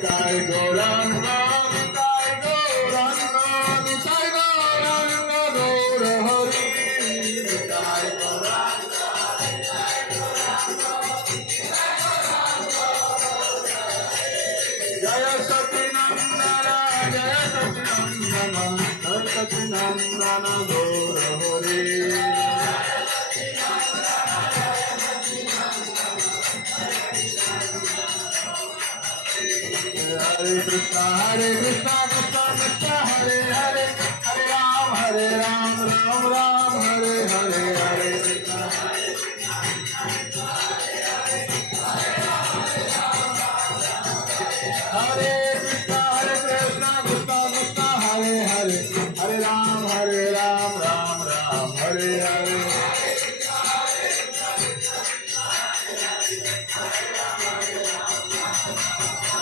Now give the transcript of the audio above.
Nitai Gauranga, Nitai Gauranga, Nitai Gauranga, Gaura Hari. Nitai Gauranga, Jaya Satinandana, Jaya Satinandana, Jaya Satinandana, Gaura Hari. Hare Krishna, Krishna Krishna, Hare Hare, Hare Ram, Ram Ram, Hare Hare, Hare Krishna, Hare Krishna,